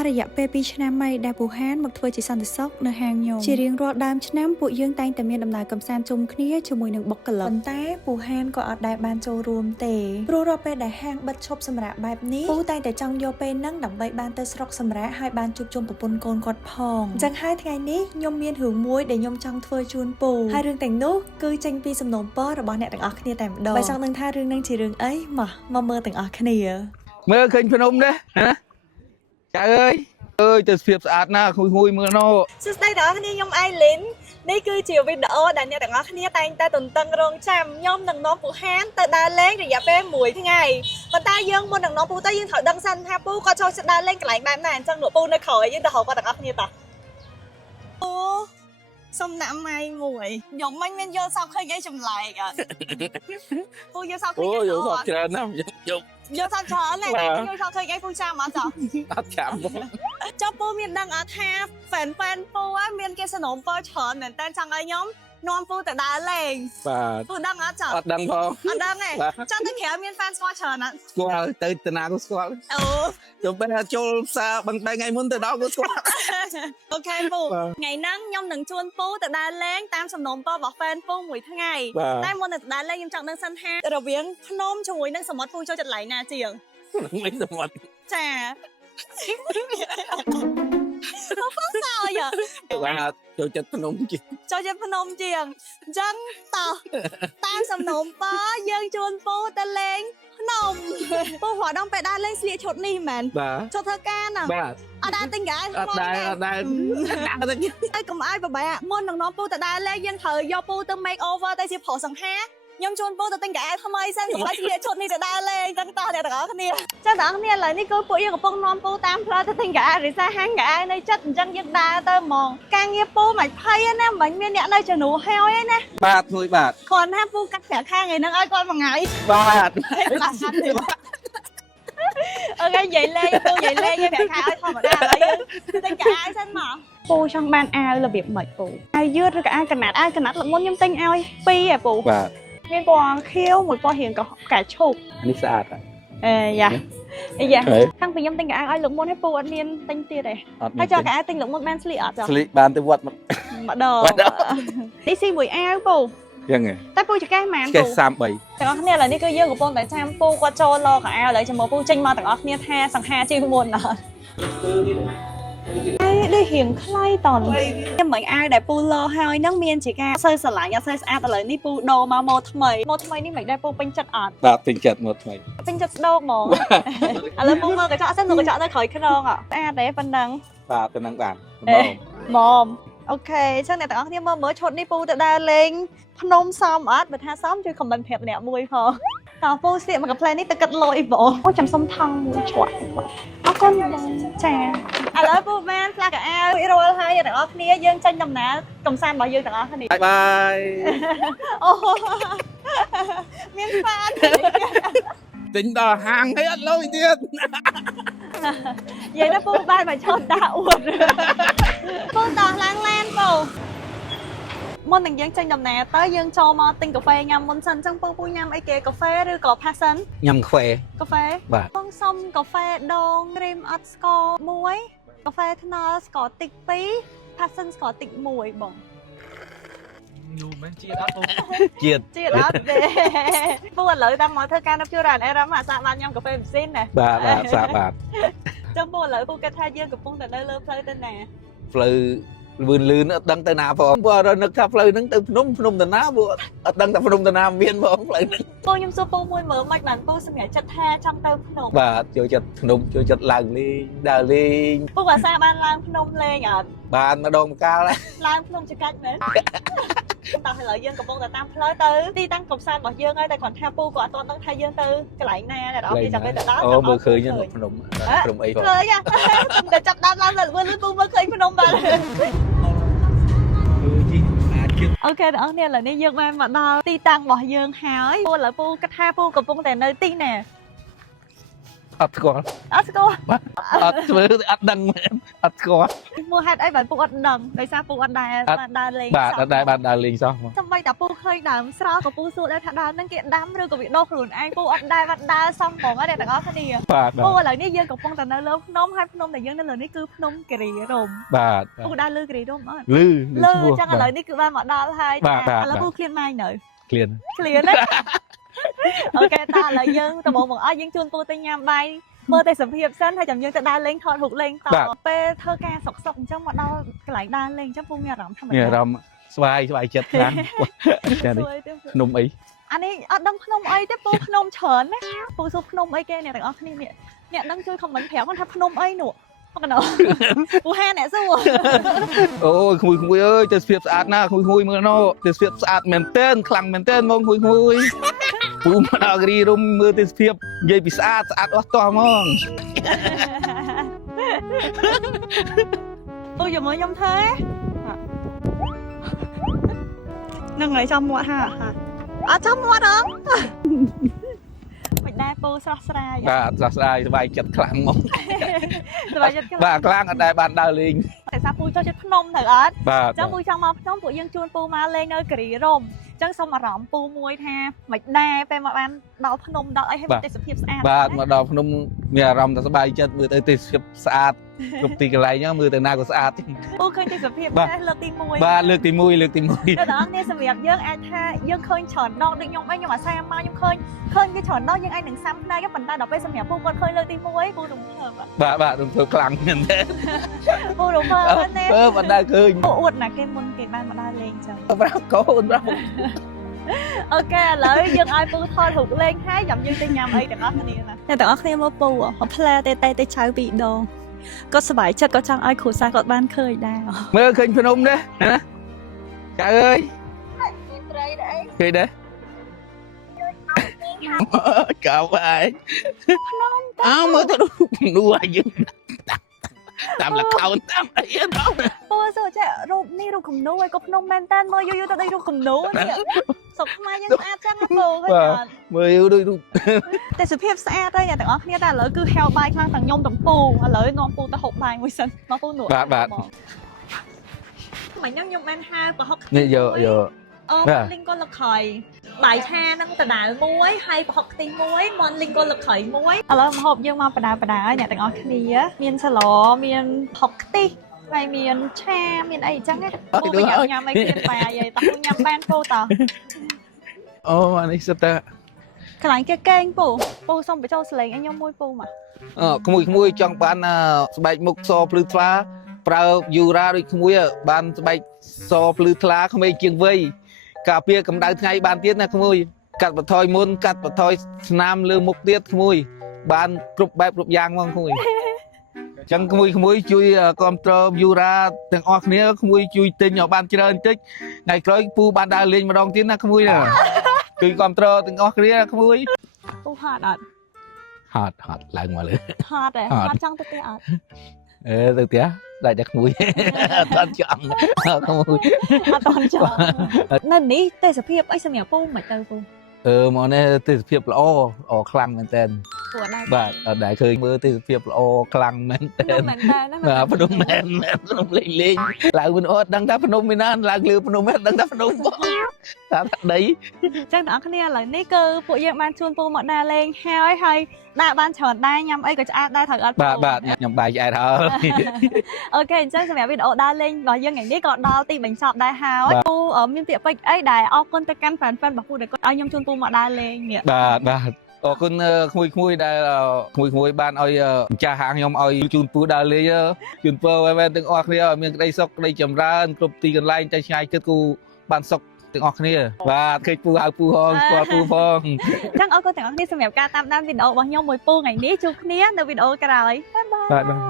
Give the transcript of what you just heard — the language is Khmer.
អរិយពេល2ឆ្នាំម៉ៃដែលពូហានមកធ្វើជាសន្តិសុខនៅហាងញោមជារៀងរាល់ដើមឆ្នាំពួកយើងតែងតែមានដំណើរកំសាន្តជុំគ្នាជាមួយនឹងបុគ្គលិកប៉ុន្តែពូហានក៏អត់ដែលបានចូលរួមទេព្រោះរាល់ពេលដែលហាងបិទឈប់សម្រាកបែបនេះពូតែងតែចង់យកពេលហ្នឹងដើម្បីបានទៅស្រុកសម្រាកហើយបានជួបជុំប្រពន្ធកូនគាត់ផងអញ្ចឹងហើយថ្ងៃនេះខ្ញុំមានរឿងមួយដែលខ្ញុំចង់ធ្វើជូនពូហើយរឿងទាំងនោះគឺចេញពីសំណូមពររបស់អ្នកទាំងអស់គ្នាតែម្ដងបើចង់ដឹងថារឿងហ្នឹងជារឿងអីមកមើលទាំងអស់គ្នាមើលឃើញភ្នំទេណាចៅអើយទៅស្ភាពស្អាតណាស់ហួយមើលណូសួស្តីទាំងអស់គ្នាខ្ញុំអៃលីននេះគឺជាវីដេអូដែលអ្នកទាំងអស់គ្នាតែងតែទន្ទឹងរង់ចាំខ្ញុំនឹងនាំពូហានទៅដើរលេងរយៈពេល1ថ្ងៃប៉ុន្តែយើងមុននឹងនាំពូទៅយើងត្រូវដឹងសិនថាពូគាត់ចូលចិត្តដើរលេងកន្លែងបែបណាអញ្ចឹងលោកពូនៅក្រោយយើងទៅហៅគាត់ទាំងអស់គ្នាតោះអូសុំដាក់ម៉ៃមួយខ្ញុំមិនមានយល់សោកឃើញអីចម្លែកអត់ពូយល់សោកឃើញអូយល់សោកច្រើនណាស់យល់សោកច្រើនណាស់យល់សោកឃើញអីពូចាំអត់ចោះអត់ចាំចុះពូមានដឹងអត់ថាហ្វេនពូមានគេសនំពើច្រើនមែនតើចង់ឲ្យខ្ញុំនាំពូទៅដើរលេងបាទពូដឹងអត់ចោះអត់ដឹងផងអត់ដឹងទេចង់ទៅក្រៅមាន fan ស្គាល់ច្រើនអត់ស្គាល់ទៅតាណាក៏ស្គាល់អូចូលពេលចូលផ្សារបឹងតែថ្ងៃមុនទៅដល់ក៏ស្គាល់អូខេពូថ្ងៃហ្នឹងខ្ញុំនឹងជួនពូទៅដើរលេងតាមសំណុំពររបស់ fan ពូមួយថ្ងៃតែមុនទៅដើរលេងខ្ញុំចង់ដឹងសិនថារវាងភ្នំជាមួយនឹងសមុទ្រពូចូលចិត្តកន្លែងណាជាងមិនសមុទ្រចាពូសោយបាទចូលចិត្តភ្នំជាងចូលចិត្តភ្នំជាងអញ្ចឹងតោះតាមសំណុំពរយើងជួនពូទៅលេងភ្នំពូរត់ដល់ពេលដើរលេងស្លៀកឈុតនេះមែនឈុតធ្វើការណាបាទអត់ដែរទិញកាអត់ដែរដាក់ទៅហើយកុំឲ្យប្របែមុននឹងនាំពូទៅដើរលេងយើងត្រូវយកពូទៅ make over ទៅជាប្រុសសង្ហាខ្ញុំជូនពូទៅទិញកាថ្មីសិនសម្រាប់ស្លៀកឈុតនេះទៅដើរលេងចឹងតោះអ្នកទាំងអស់គ្នាចឹងទាំងអស់គ្នាឥឡូវនេះគឺពួកយើងកំពុងនាំពូតាមផ្លូវទៅទិញការិសាហាងកានៅចិត្តអញ្ចឹងយើងដើរទៅហ្មងការងារពូមិនភ័យណាមិនមានអ្នកនៅជំនួសហើយណាបាទមួយបាទគ្រាន់ថាពូកាត់ប្រាក់ខែថ្ងៃហ្នឹងឲ្យគាត់មួយថ្ងៃបាទអូខេនិយាយលេងពូនិយាយលេងឲ្យប្រាក់ខែឲ្យធម្មតាឥឡូវយើងទិញកាសិនមកពូចង់បានអាវរបៀបម៉េចពូអាវយឺតឬក៏អាវកណាត់លើកមុនខ្ញុំទិញឲ្យ2ឯពូបាទមានពណ៌ខៀវមួយពណ៌រៀងកែឈូកនេះស្អាតយ៉ាខាងពីខ្ញុំទិញកៅអៅលើកមុនឲ្យពូអត់មានទិញទៀតទេហើយចុះកៅអៅទិញលើកមុនបានស្លៀកអត់ចុះស្លៀកបានទៅវត្តម្ដងនេះស៊ីមួយអាវពូយ៉ាងហ៎តែពូចកេះហ្មងពូ33ទាំងអស់គ្នាឥឡូវនេះគឺយើងកំពុងតែចាំពូគាត់ចូលលកៅអៅឥឡូវចាំមកពូចេញមកទាំងអស់គ្នាថាសង្ហាជាងមុនអត់đây hiền khay tòn em mấy ai để pu lo hai nắng miên chỉ ca sơi sờ lại nhà sơi à lại ní pu đồ mà một mày ní mày đây pu pin chặt ọt đạt pin chặt một mày pin chặt đâu mà à lên pu mơ cái chợ cái chợ nó khởi cái non à à để phân đăng đạt phân đăng bản mồm ok chắc này tao nghe mơ mới chốt ní pu tự đa lên phnom xóm ọt bật ha xóm chơi không bận phẹp nẹo mùi phò tao pu xịt mà cái plan ní tự cất lội bộ ôi chăm sông thăng mùi chọi con chàឥឡូវពូបានផ្លាស់កៅអៅរួចរាល់ហើយអ្នកទាំងអស់គ្នាយើងចេញដំណើរកំសាន្តរបស់យើងទាំងអស់គ្នាបាយបាយអូមានហ្វានទិញដល់ហាងហើយអត់លុយទៀតនិយាយទៅពូបានមកឈប់ដាក់អួតពូតោះឡើងឡានពូមុននឹងយើងចេញដំណើរទៅយើងចូលមកទិញកាហ្វេញ៉ាំមុនសិនអញ្ចឹងពូញ៉ាំអីគេកាហ្វេឬក៏ passion ញ៉ាំកាហ្វេបាទបងសុំកាហ្វេដងគ្រីមអត់ស្ករ1កាហ្វេថ្នល់ស្ករតិច2 passion ស្ករតិច1បងយូរមែនជាតិអត់ជាតិអត់ទេពូឥឡូវតាមមកធ្វើការនៅជួររ៉ានអេរ៉ាមកសាក់បានញ៉ាំកាហ្វេម៉ាស៊ីនណាបាទសាក់បាទចឹងពូឥឡូវពូគិតថាយើងកំពុងតែនៅលើផ្លូវទៅណាផ្លូវលឿនអត់ដឹងទៅណាផងព្រោះរនឹកថាផ្លូវហ្នឹងទៅភ្នំទៅណាព្រោះអត់ដឹងថាភ្នំទៅណាមានផងផ្លូវហ្នឹងពូខ្ញុំសួរពូមួយមើលមិនបានពូសម្រាប់ចិត្តថាចង់ទៅភ្នំបាទចូលចិត្តភ្នំចូលចិត្តឡើងលេងដើរលេងពូអាសាបានឡើងភ្នំលេងអត់បានម្ដងម្កាលឡើងភ្នំចកាច់មែនតោះឥឡូវយើងកំពុងតែតាមផ្លូវទៅទីតាំងកំសាន្តរបស់យើងហើយតែគាត់ថាពូក៏អត់ទាន់ដឹងថាយើងទៅកន្លែងណាដែរដល់ពេលចាំទៅដល់អូមើលឃើញភ្នំអីផងឃើញតែចាប់ដើមឡើងលើពូមើលឃើញភ្នំបាទអូខេបងប្អូនឥឡូវនេះយើងបានមកដល់ទីតាំងរបស់យើងហើយពូឥឡូវពូគិតថាពូកំពុងតែនៅទីណា អត់ស្គាល់ អត់ស្គាល់ អត់ធ្វើអត់ដឹងមែនអត់ស្គាល់ មូលហេតុអីបានពូអត់ដឹងដោយសារពូអត់ដែរបានដើរលេង បាទអត់ដែរបានដើរលេងសោះ សំបីតាពូឃើញដើមស្រល់ក៏ពូសួរដែរថាដើមហ្នឹងគេដាំឬក៏វាដុះខ្លួនឯងពូអត់ដែរបានដើរសំបងអត់ទាំងអស់គ្នា បាទ ពូឥឡូវនេះយើងកំពុងតែនៅលើភ្នំហើយភ្នំដែលយើងនៅលើនេះគឺភ្នំគិរីរម្យ បាទ ពូដើរលើគិរីរម្យអត់ លឺ លើចឹងឥឡូវនេះគឺបានមកដល់ហើយ បាទបាទ ឥឡូវពូឃ្លានម៉ាយនៅ ឃ្លាន ឃ្លានណាអូខេតាឥឡូវយើងដំបូងបង្អស់យើងជូនពូទៅញ៉ាំបាយមើលទេសភាពសិនហើយចាំយើងទៅដើរលេងថតរូបលេងតពេលធ្វើការសុកសុកអញ្ចឹងមកដល់កន្លែងដើរលេងអញ្ចឹងពូមានអារម្មណ៍ថាម៉េច មានអារម្មណ៍ស្វាយចិត្តខ្លាំងចានេះភ្នំអី អានេះអត់ដឹងភ្នំអីទេពូភ្នំច្រើនណាពូសួរភ្នំអីគេអ្នកទាំងអស់គ្នានេះអ្នកដឹងជួយខមមិនប្រាប់គាត់ថាភ្នំអីនោះមកណោពូហាអ្នកសួរ អូយក្មួយអើយទេសភាពស្អាតណាស់ក្មួយមើលណោទេសភាពស្អាតមែនទែនខ្លាំងមែនទែនហ្មងក្មួយពូមកដល់គិរីរម្យមើលទេសភាពនិយាយពីស្អាតអស់តោះហ្មង ពូយកមកខ្ញុំធ្វើនឹងហើយចាំមាត់ហាអត់ចាំមាត់ហ៎មិនដែរពូស្រស់ស្រាយ បាទស្រស់ស្រាយសប្បាយចិត្តខ្លាំងហ្មង សប្បាយចិត្តខ្លាំង បាទខ្លាំងអត់ដែរបានដើរលេង តែថាពូចូលចិត្តភ្នំទៅអត់ បាទ ចឹងពូចង់មកភ្នំពួកយើងជូនពូមកលេងនៅគិរីរម្យចឹងសូមអារម្មណ៍ពូមួយថាមិនដែរពេលមកបានដល់ភ្នំដល់អីឲ្យមានទេសភាពស្អាត បាទមកដល់ភ្នំមានអារម្មណ៍ថាសប្បាយចិត្តមើលទៅទេសភាពស្អាតគ្រប់ទីកន្លែងហ្នឹងមើលទៅណាក៏ស្អាត ពូឃើញទេសភាព បាទ នេះលើកទី1 បាទលើកទី1លើកទី តែដល់នេះសម្រាប់យើងអាចថាយើងឃើញច្រើនដងដូចខ្ញុំអីខ្ញុំអាសាមកខ្ញុំឃើញគេច្រើនដងយើងអាចនឹងសាំផ្នែកប៉ុន្តែដល់ពេលសម្រាប់ពូគាត់ឃើញលើកទី1ពូរំភើប បាទបាទរំភើបខ្លាំងមែនទេ ពូរំភើបណាស់ អឺមិនដែលឃើញ ពូអួតណាស់គេមុនគេបានមកដើរលេងចឹង ប្រាប់កូនប្រាប់ អូខេឥឡូវយើងឲ្យពូថតរូបលេងហើយចាំយើងទៅញ៉ាំអីទាំងអស់គ្នាណាតែទាំងអស់គ្នាមកពូផ្លែតែឆៅពីរដងគាត់សប្បាយចិត្តគាត់ចង់ឲ្យគ្រួសារគាត់បានឃើញដែរ មើលឃើញភ្នំទេណាចៅអើយ មានត្រីដែរ ឃើញទេកៅហើយអើមើលទៅនោះឲ្យយើងតាមលខោនតាមអីហ្នឹង ពូសួរចេះរូបនេះរូបគំនូឯងក៏ភ្នំមែនតើមើលយូរទៅដូចរូបគំនូនេះសុខខ្មែរយើងស្អាតចឹងណាពូឃើញអត់ មើលយូរដូចរូប ទេសភាពស្អាតហើយអ្នកទាំងអស់គ្នាតែឥឡូវគឺហៅបាយខ្លាំងទាំងខ្ញុំទាំងពូឥឡូវនាំពូទៅហូបបាយមួយសិនមកពូនោះ បាទបាទ មិញខ្ញុំបានហៅប្រហុក នេះយក លីងកូនលខៃបាយឆានឹងដៅមួយហើយប្រហុកខ្ទិះមួយមន់លីងកូនលខៃមួយឥឡូវមកហូបយើងមកបដាហើយអ្នកទាំងអស់គ្នាមានសាឡមានប្រហុកខ្ទិះហើយមានឆាមានអីចឹងហ្នឹងពូញ៉ាំញ៉ាំអីគ្នាបាយអីតោះពូញ៉ាំបានពូតោះ អូអានេះសិតតែ កន្លែងគេកេងពូសុំបញ្ចូលសលេងឲ្យខ្ញុំមួយពូមក ក្មួយចង់បានស្បែកមុខសភ្លឺថ្លាប្រើយូរ៉ាដូចក្មួយបានស្បែកសភ្លឺថ្លាក្មេងជាងវ័យការពារកម្ដៅថ្ងៃបានទៀតណាក្មួយកាត់បន្ថយមុនកាត់បន្ថយស្នាមលើមុខទៀតក្មួយបានគ្រប់បែបគ្រប់យ៉ាងហ្មងក្មួយចឹងក្មួយជួយគ្រប់គ្រងយូរ៉ាទាំងអស់គ្នាក្មួយជួយទិញឲ្យបានច្រើនបន្តិចថ្ងៃក្រោយពូបានដើរលេងម្ដងទៀតណាក្មួយណាជួយគ្រប់គ្រងទាំងអស់គ្នាក្មួយ ពូហត់អត់ ហត់ឡើងមកលើ ហត់ទេហត់ចង់ទៅផ្ទះអត់ ទៅផ្ទះដាច់តែក្មួយអត់ចង់ក្មួយ អត់តន់ចង់នៅនេះទេសភាពអីសម្រាប់ពូមិនទៅពូ មកនេះទេសភាពល្អខ្លាំងមែនតើ ពូអត់ដែរ បាទអត់ដែលឃើញមើលទេសភាពល្អខ្លាំងមែនតើ មែនតើណា បាទភ្នំមែនភ្នំលេងឡើងមិនអត់ដឹងថាភ្នំមានណាឡើងលើភ្នំមែនដឹងថាភ្នំបងថាដី ចឹងបងប្អូនគ្នាឥឡូវនេះគឺពួកយើងបានជួនពូមកដើរលេងហើយដើរបានច្រើនដែរញ៉ាំអីក៏ឆ្អែតដែរត្រូវអត់ បាទខ្ញុំបាយឆ្អែតហើយ អូខេអញ្ចឹងសម្រាប់វីដេអូដើរលេងរបស់យើងថ្ងៃនេះក៏ដល់ទីបញ្ចប់ដែរហើយពូមានពាក្យពេចន៍អីដែលអរគុណទៅកាន់ fan របស់ពូដែលគាត់ឲ្យខ្ញុំជួនពូមកដើរលេងនេះ បាទអរគុណក្មួយដែលក្មួយបានឲ្យម្ចាស់ហាងខ្ញុំឲ្យជូនពូដើរលេងជូនពូឲ្យទាំងអស់គ្នាឲ្យមានក្តីសុខក្តីចម្រើនគ្រប់ទីកន្លែងតែឆ្ងាយគិតគូបានសុខទាំងអស់គ្នាបាទឃើញពូហៅពូហងស្គាល់ពូផង អញ្ចឹងអរគុណទាំងអស់គ្នាសម្រាប់ការតាមដានវីដេអូរបស់ខ្ញុំមួយពូថ្ងៃនេះជួបគ្នានៅវីដេអូក្រោយបាយបាយ